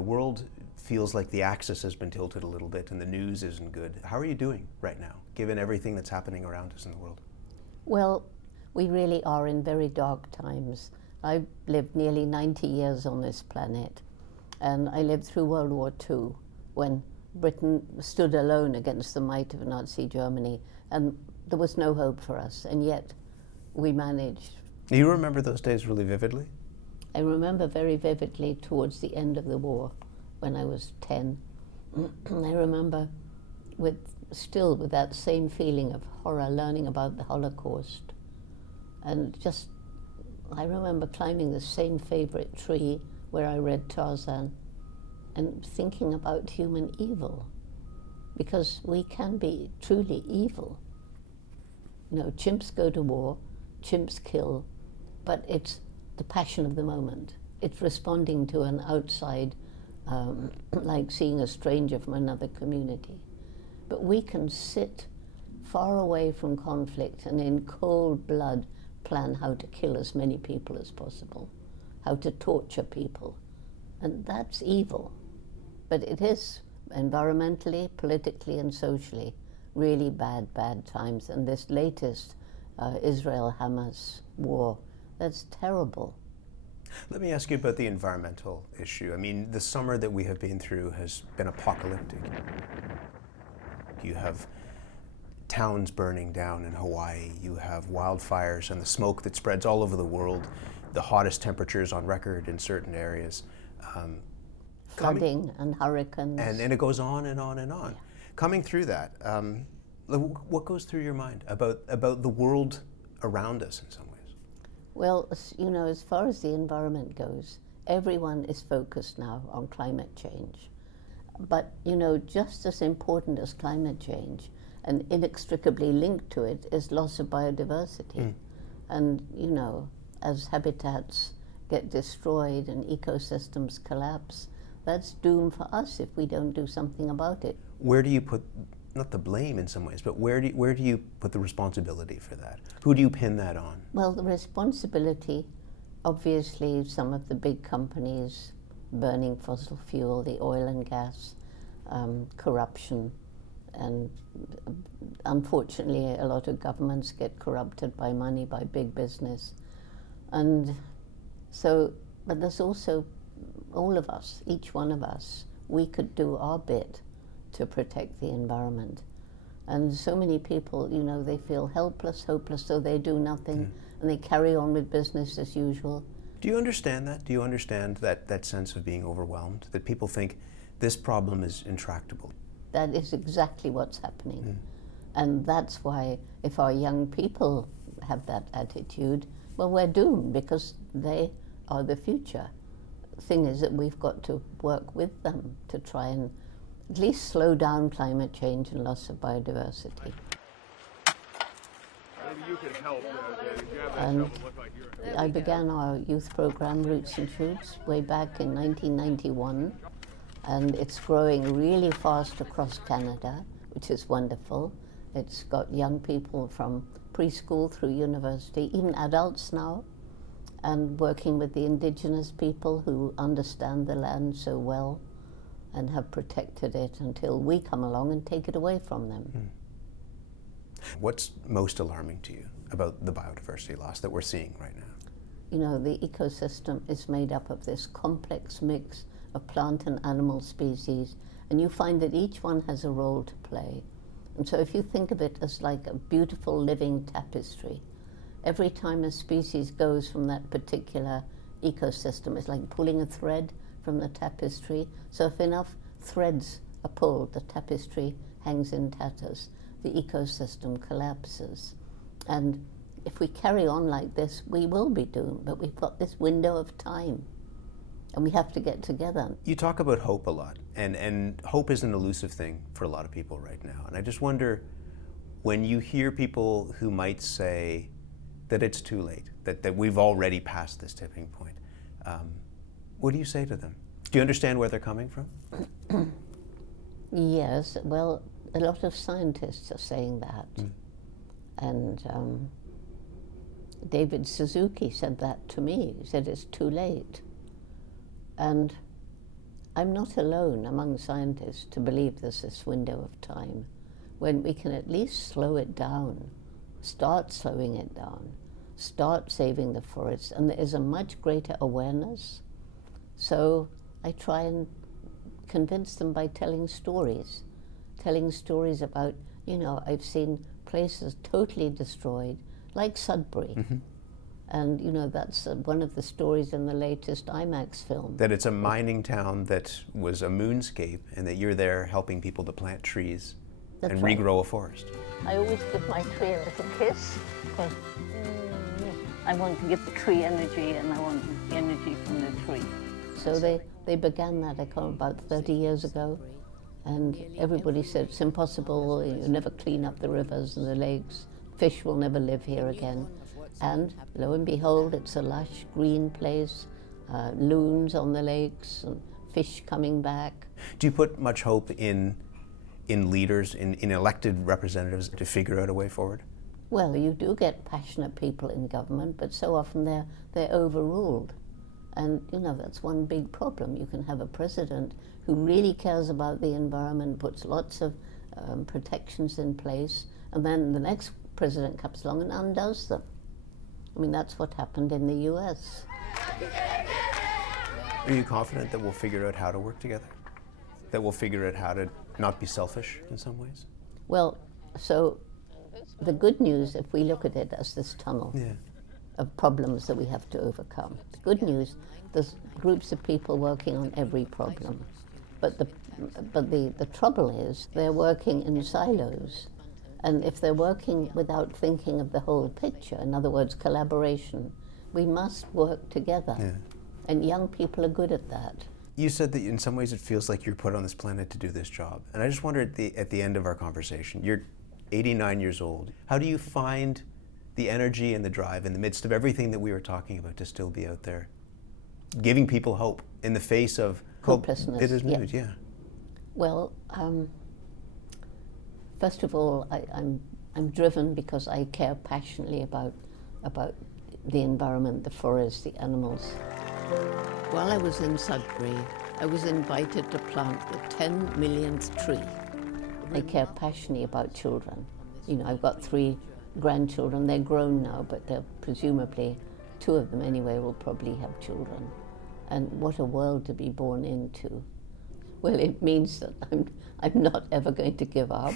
The world feels like the axis has been tilted a little bit and the news isn't good. How are you doing right now, given everything that's happening around us in the world? Well, we really are in very dark times. I've lived nearly 90 years on this planet, and I lived through World War II, when Britain stood alone against the might of Nazi Germany, and there was no hope for us, and yet we managed. You remember those days really vividly? I remember very vividly towards the end of the war, when I was 10. I remember still with that same feeling of horror, learning about the Holocaust. And I remember climbing the same favorite tree where I read Tarzan and thinking about human evil, because we can be truly evil. You know, chimps go to war, chimps kill, but it's the passion of the moment. It's responding to an outside, like seeing a stranger from another community. But we can sit far away from conflict and in cold blood plan how to kill as many people as possible, how to torture people. And that's evil. But it is environmentally, politically, and socially really bad times. And this latest Israel-Hamas war, that's terrible. Let me ask you about the environmental issue. I mean, the summer that we have been through has been apocalyptic. You have towns burning down in Hawaii, you have wildfires and the smoke that spreads all over the world, the hottest temperatures on record in certain areas. Flooding and hurricanes. And it goes on and on and on. Yeah. Coming through that, what goes through your mind about the world around us in some ways? Well, you know, as far as the environment goes, everyone is focused now on climate change. But, you know, just as important as climate change and inextricably linked to it is loss of biodiversity. And, you know, as habitats get destroyed and ecosystems collapse, that's doom for us if we don't do something about it. Where do you put, not the blame in some ways, but where do you put the responsibility for that? Who do you pin that on? Well, the responsibility, obviously, some of the big companies burning fossil fuel, the oil and gas, corruption, and unfortunately a lot of governments get corrupted by money, by big business. And so, but there's also all of us, each one of us, we could do our bit to protect the environment. And so many people, you know, they feel helpless, hopeless, so they do nothing, and they carry on with business as usual. Do you understand that? Do you understand that sense of being overwhelmed? That people think this problem is intractable? That is exactly what's happening. And that's why if our young people have that attitude, well, we're doomed, because they are the future. The thing is that we've got to work with them to try and at least slow down climate change and loss of biodiversity. Maybe you could help. And I began our youth program, Roots and Shoots, way back in 1991, and it's growing really fast across Canada, which is wonderful. It's got young people from preschool through university, even adults now, and working with the Indigenous people who understand the land so well and have protected it until we come along and take it away from them. What's most alarming to you about the biodiversity loss that we're seeing right now? You know, the ecosystem is made up of this complex mix of plant and animal species, and you find that each one has a role to play. And so if you think of it as like a beautiful living tapestry, every time a species goes from that particular ecosystem, it's like pulling a thread from the tapestry. So if enough threads are pulled, the tapestry hangs in tatters, the ecosystem collapses. And if we carry on like this, we will be doomed, but we've got this window of time, and we have to get together. You talk about hope a lot, and hope is an elusive thing for a lot of people right now. And I just wonder, when you hear people who might say that it's too late, that we've already passed this tipping point, what do you say to them? Do you understand where they're coming from? Yes, well, a lot of scientists are saying that. And David Suzuki said that to me. He said it's too late. And I'm not alone among scientists to believe there's this window of time when we can at least slow it down, start slowing it down, start saving the forests, and there is a much greater awareness. So I try and convince them by telling stories about, I've seen places totally destroyed, like Sudbury. Mm-hmm. And, that's one of the stories in the latest IMAX film. That it's a mining town that was a moonscape, and that you're there helping people to plant trees That's and right. regrow a forest. I always give my tree a little kiss, because I want to give the tree energy, and I want the energy from the tree. So they began that, about 30 years ago, and everybody said it's impossible, you never clean up the rivers and the lakes, fish will never live here again. And lo and behold, it's a lush green place, loons on the lakes, and fish coming back. Do you put much hope in leaders, in elected representatives to figure out a way forward? Well, you do get passionate people in government, but so often they're overruled. And, that's one big problem. You can have a president who really cares about the environment, puts lots of protections in place, and then the next president comes along and undoes them. I mean, that's what happened in the US. Are you confident that we'll figure out how to work together? That we'll figure out how to not be selfish in some ways? Well, so the good news, if we look at it as this tunnel of problems that we have to overcome, the good news, there's groups of people working on every problem. But the trouble is they're working in silos. And if they're working without thinking of the whole picture, in other words, collaboration, we must work together. Yeah. And young people are good at that. You said that in some ways it feels like you're put on this planet to do this job. And I just wonder at the end of our conversation, you're 89 years old. How do you find the energy and the drive in the midst of everything that we were talking about to still be out there, giving people hope in the face of hopelessness? It is news, yeah. Well, first of all, I'm driven because I care passionately about the environment, the forests, the animals. While I was in Sudbury, I was invited to plant the 10 millionth tree. I care passionately about children. I've got 3 grandchildren. They're grown now, but they're presumably, 2 of them anyway, will probably have children. And what a world to be born into. Well, it means that I'm not ever going to give up.